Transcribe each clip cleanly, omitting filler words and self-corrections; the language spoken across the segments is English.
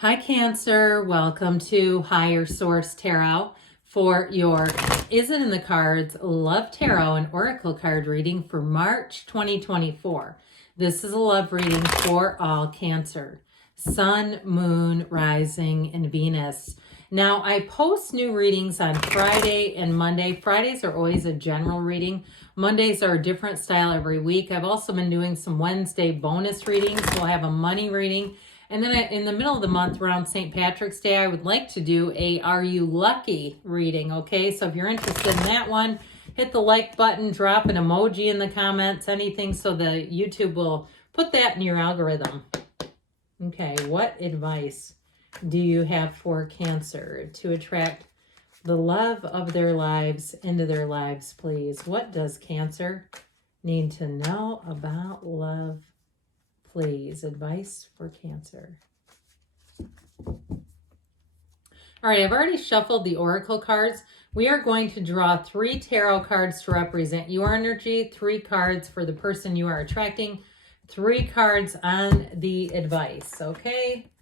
Hi, Cancer. Welcome to Higher Source Tarot for your Is It in the Cards Love Tarot and Oracle card reading for March 2024. This is a love reading for all Cancer. Sun, Moon, Rising, and Venus. Now, I post new readings on Friday and Monday. Fridays are always a general reading. Mondays are a different style every week. I've also been doing some Wednesday bonus readings. We'll have a money reading. And then in the middle of the month, around St. Patrick's Day, I would like to do a Are You Lucky reading, okay? So if you're interested in that one, hit the like button, drop an emoji in the comments, anything, so the YouTube will put that in your algorithm. Okay, what advice do you have for Cancer to attract the love of their lives into their lives, please? What does Cancer need to know about love? Please, advice for Cancer. All right, I've already shuffled the Oracle cards. We are going to draw 3 tarot cards to represent your energy, 3 cards for the person you are attracting, 3 cards on the advice, okay?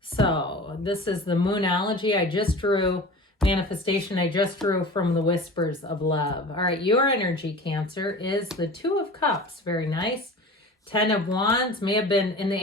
So this is the Moonology I just drew, manifestation I just drew from the Whispers of Love. All right, your energy, Cancer, is the 2 of Cups. Very nice. 10 of Wands may have been in the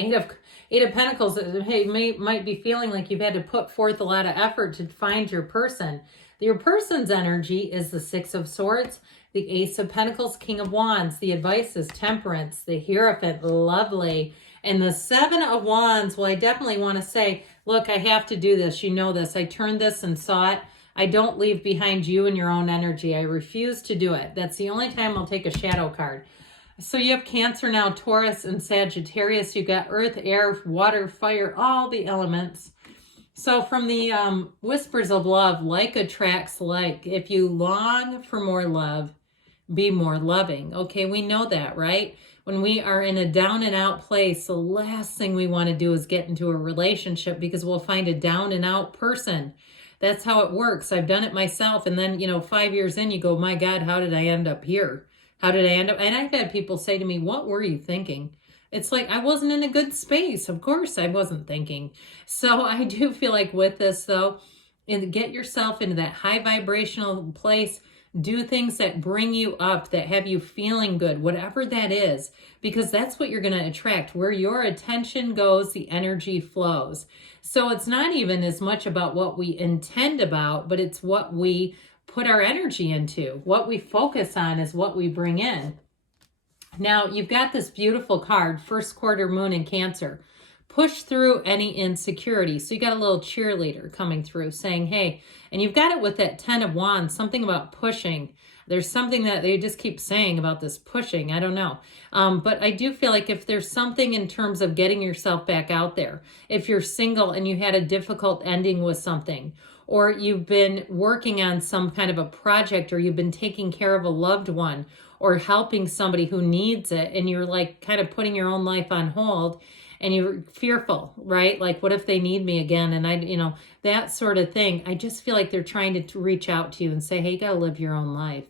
Eight of Pentacles. Hey, might be feeling like you've had to put forth a lot of effort to find your person. Your person's energy is the 6 of Swords, the Ace of Pentacles, King of Wands. The advice is Temperance, the Hierophant, lovely. And the 7 of Wands, well, I definitely want to say, look, I have to do this. You know this. I turned this and saw it. I don't leave behind you and your own energy. I refuse to do it. That's the only time I'll take a shadow card. So you have Cancer now, Taurus and Sagittarius. You got earth, air, water, fire, all the elements. So from the Whispers of Love, like attracts like. If you long for more love, be more loving. Okay, we know that, right? When we are in a down and out place, the last thing we want to do is get into a relationship because we'll find a down and out person. That's how it works. I've done it myself. And then, 5 years in, you go, my God, how did I end up here? How did I end up? And I've had people say to me, what were you thinking? It's like, I wasn't in a good space. Of course I wasn't thinking. So I do feel like with this though, get yourself into that high vibrational place. Do things that bring you up, that have you feeling good, whatever that is, because that's what you're going to attract. Where your attention goes, the energy flows. So it's not even as much about what we intend about, but it's what we put our energy into. What we focus on is what we bring in. Now, you've got this beautiful card, first quarter moon in Cancer. Push through any insecurity. So you got a little cheerleader coming through saying, hey, and you've got it with that 10 of Wands, something about pushing. There's something that they just keep saying about this pushing. I don't know. But I do feel like if there's something in terms of getting yourself back out there, if you're single and you had a difficult ending with something, or you've been working on some kind of a project, or you've been taking care of a loved one, or helping somebody who needs it, and you're like kind of putting your own life on hold, and you're fearful, right? Like, what if they need me again? And that sort of thing. I just feel like they're trying to reach out to you and say, hey, you got to live your own life.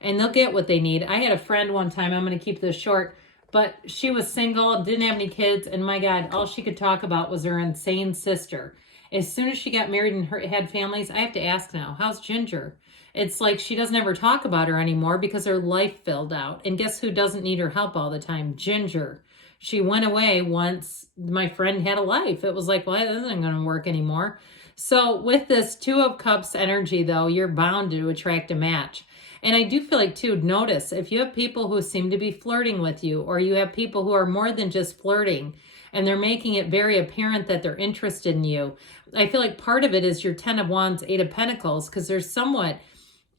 And they'll get what they need. I had a friend one time, I'm going to keep this short, but she was single, didn't have any kids, and my God, all she could talk about was her insane sister. As soon as she got married and had families, I have to ask now, how's Ginger? It's like she doesn't ever talk about her anymore because her life filled out. And guess who doesn't need her help all the time? Ginger. She went away once my friend had a life. It was like, well, that isn't going to work anymore. So with this 2 of Cups energy, though, you're bound to attract a match. And I do feel like, too, notice if you have people who seem to be flirting with you, or you have people who are more than just flirting, and they're making it very apparent that they're interested in you. I feel like part of it is your 10 of Wands, 8 of Pentacles, because there's somewhat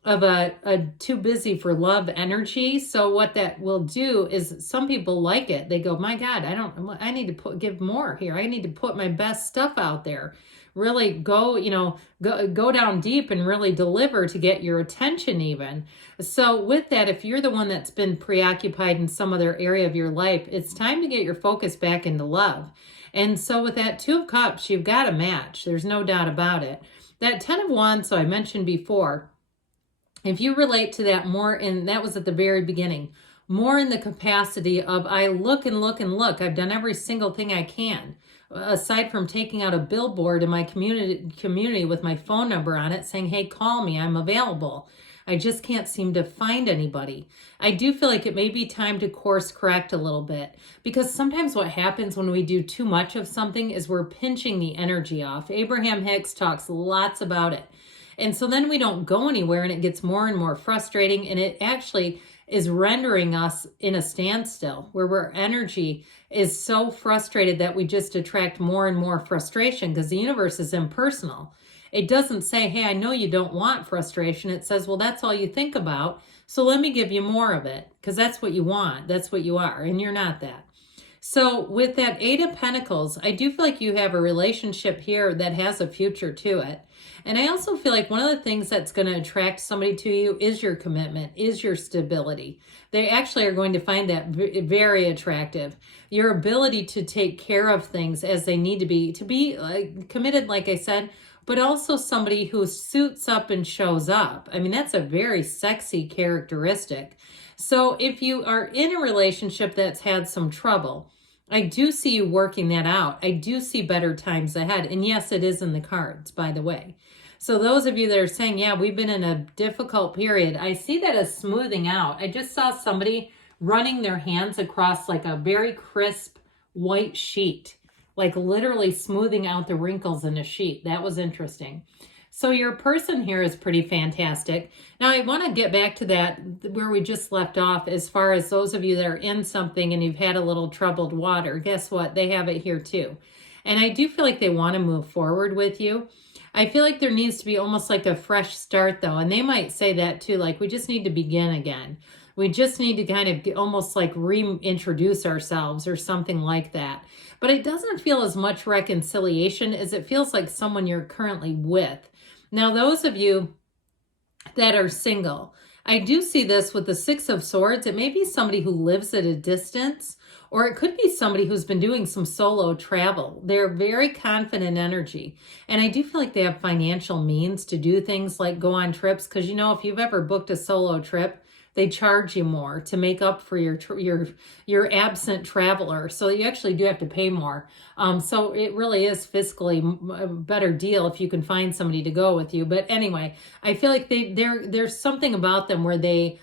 of a too busy for love energy. So what that will do is some people like it. They go, my God, I need to give more here. I need to put my best stuff out there. Really go down deep and really deliver to get your attention even. So with that, if you're the one that's been preoccupied in some other area of your life, it's time to get your focus back into love. And so with that 2 of Cups, you've got a match. There's no doubt about it. That 10 of Wands, so I mentioned before, if you relate to that more, and that was at the very beginning, more in the capacity of I look and look and look. I've done every single thing I can. Aside from taking out a billboard in my community with my phone number on it saying, hey, call me, I'm available. I just can't seem to find anybody. I do feel like it may be time to course correct a little bit, because sometimes what happens when we do too much of something is we're pinching the energy off. Abraham Hicks talks lots about it. And so then we don't go anywhere, and it gets more and more frustrating, and it actually is rendering us in a standstill where our energy is so frustrated that we just attract more and more frustration, because the universe is impersonal. It doesn't say, hey, I know you don't want frustration. It says, well, that's all you think about, so let me give you more of it, because that's what you want. That's what you are, and you're not that. So with that Eight of Pentacles, I do feel like you have a relationship here that has a future to it. And I also feel like one of the things that's going to attract somebody to you is your commitment, is your stability. They actually are going to find that very attractive. Your ability to take care of things as they need to be committed, like I said, but also somebody who suits up and shows up. I mean, that's a very sexy characteristic. So if you are in a relationship that's had some trouble, I do see you working that out. I do see better times ahead. And yes, it is in the cards, by the way. So those of you that are saying, yeah, we've been in a difficult period, I see that as smoothing out. I just saw somebody running their hands across like a very crisp white sheet, like literally smoothing out the wrinkles in a sheet. That was interesting. So your person here is pretty fantastic. Now I want to get back to that where we just left off, as far as those of you that are in something and you've had a little troubled water. Guess what? They have it here too. And I do feel like they want to move forward with you. I feel like there needs to be almost like a fresh start though. And they might say that too, like we just need to begin again. We just need to kind of almost like reintroduce ourselves or something like that. But it doesn't feel as much reconciliation as it feels like someone you're currently with. Now, those of you that are single, I do see this with the Six of Swords. It may be somebody who lives at a distance, or it could be somebody who's been doing some solo travel. They're very confident energy. And I do feel like they have financial means to do things like go on trips. Because, you know, if you've ever booked a solo trip, they charge you more to make up for your absent traveler. So you actually do have to pay more. So it really is fiscally a better deal if you can find somebody to go with you. But anyway, I feel like there's something about them where they're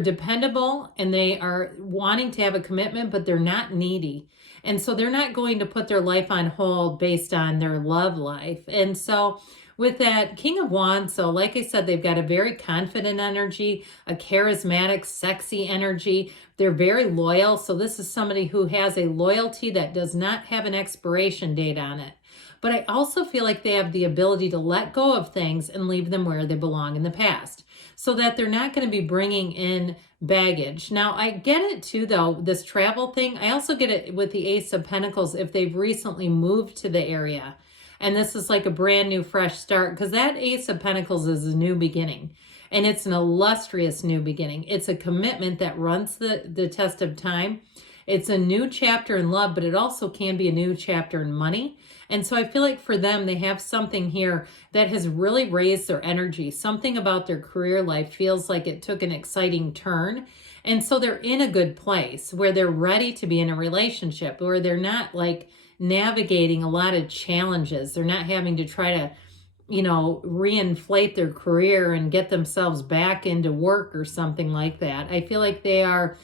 dependable and they are wanting to have a commitment, but they're not needy. And so they're not going to put their life on hold based on their love life. And so with that King of Wands, so like I said, they've got a very confident energy, a charismatic, sexy energy. They're very loyal. So this is somebody who has a loyalty that does not have an expiration date on it. But I also feel like they have the ability to let go of things and leave them where they belong in the past, so that they're not going to be bringing in baggage. Now, I get it too, though, this travel thing. I also get it with the Ace of Pentacles if they've recently moved to the area. And this is like a brand new fresh start, because that Ace of Pentacles is a new beginning. And it's an illustrious new beginning. It's a commitment that runs the test of time. It's a new chapter in love, but it also can be a new chapter in money. And so I feel like for them, they have something here that has really raised their energy. Something about their career life feels like it took an exciting turn. And so they're in a good place where they're ready to be in a relationship, where they're not like navigating a lot of challenges. They're not having to try to, you know, reinflate their career and get themselves back into work or something like that. I feel like they are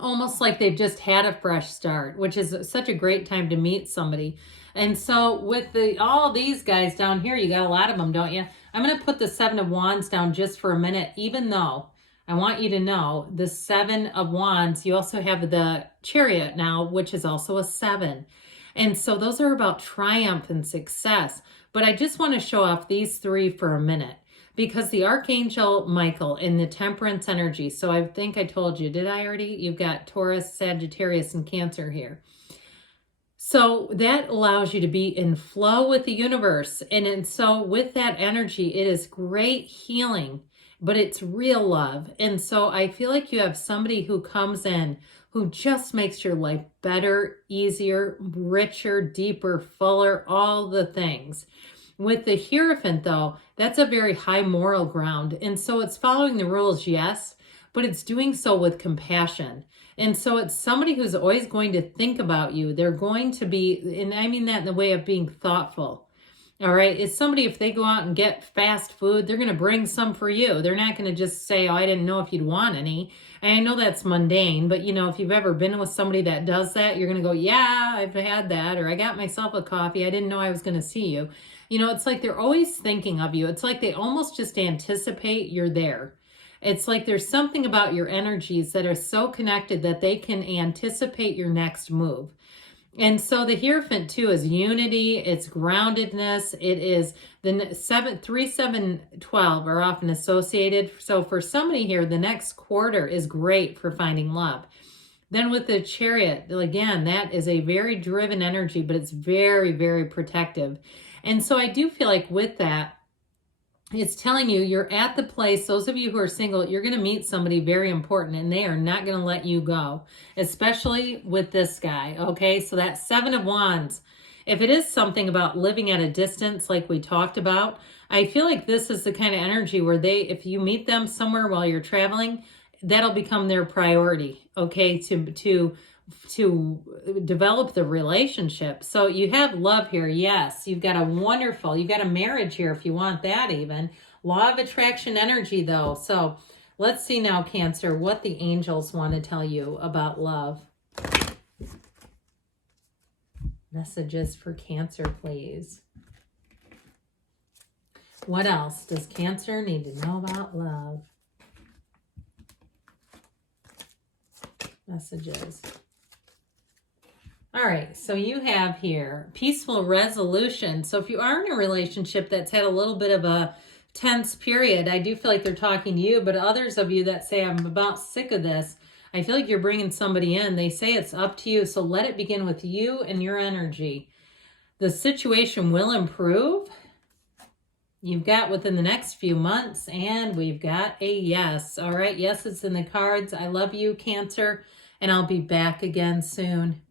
almost like they've just had a fresh start, which is such a great time to meet somebody. And so with all these guys down here, you got a lot of them, don't you? I'm going to put the Seven of Wands down just for a minute, even though I want you to know the Seven of Wands, you also have the Chariot now, which is also a 7. And so those are about triumph and success. But I just want to show off these three for a minute, because the Archangel Michael in the Temperance energy. So I think I told you, did I already? You've got Taurus, Sagittarius, and Cancer here. So that allows you to be in flow with the universe. And so with that energy, it is great healing, but it's real love. And so I feel like you have somebody who comes in who just makes your life better, easier, richer, deeper, fuller, all the things. With the Hierophant, though, that's a very high moral ground. And so it's following the rules, yes, but it's doing so with compassion. And so it's somebody who's always going to think about you. They're going to be, and I mean that in the way of being thoughtful. All right. It's somebody, if they go out and get fast food, they're going to bring some for you. They're not going to just say, oh, I didn't know if you'd want any. And I know that's mundane, but you know, if you've ever been with somebody that does that, you're going to go, yeah, I've had that. Or I got myself a coffee. I didn't know I was going to see you. You know, it's like they're always thinking of you. It's like they almost just anticipate you're there. It's like there's something about your energies that are so connected that they can anticipate your next move. And so the Hierophant too is unity, it's groundedness, it is the 3, 7, 12 are often associated. So for somebody here, the next quarter is great for finding love. Then with the Chariot, again, that is a very driven energy, but it's very, very protective. And so I do feel like with that, it's telling you you're at the place, those of you who are single, you're going to meet somebody very important and they are not going to let you go, especially with this guy. Okay, so that 7 of Wands, if it is something about living at a distance like we talked about, I feel like this is the kind of energy where if you meet them somewhere while you're traveling, that'll become their priority, okay, to develop the relationship. So you have love here. Yes, you've got a marriage here if you want that even. Law of attraction energy though. So let's see now, Cancer, what the angels want to tell you about love. Messages for Cancer, please. What else does Cancer need to know about love? Messages. All right, so you have here peaceful resolution. So if you are in a relationship that's had a little bit of a tense period, I do feel like they're talking to you, but others of you that say, I'm about sick of this, I feel like you're bringing somebody in. They say it's up to you, so let it begin with you and your energy. The situation will improve. You've got within the next few months, and we've got a yes. All right, yes, it's in the cards. I love you, Cancer, and I'll be back again soon.